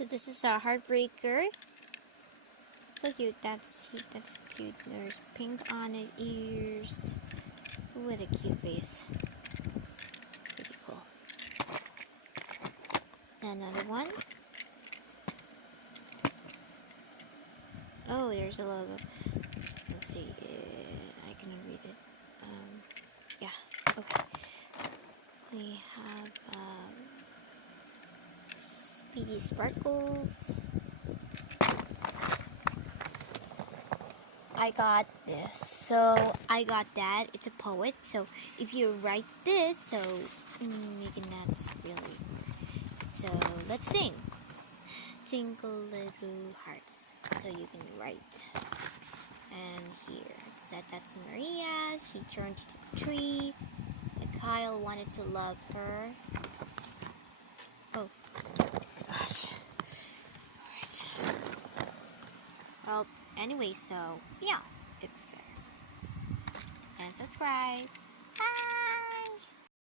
So this is our heartbreaker. So cute. That's cute. There's pink on it, ears. What a cute face. Pretty cool. Another one. Oh, there's a logo. Let's see. I can read it. Yeah. Okay. We have Speedy Sparkles. I got this. So I got that. It's a poet. So if you write this, so maybe that's really. So let's sing. Twinkle little hearts. So you can write. And here it said that's Maria. She turned into a tree. Kyle wanted to love her. Oh gosh. Alright. Well, anyway, so yeah, it was there. And subscribe. Bye!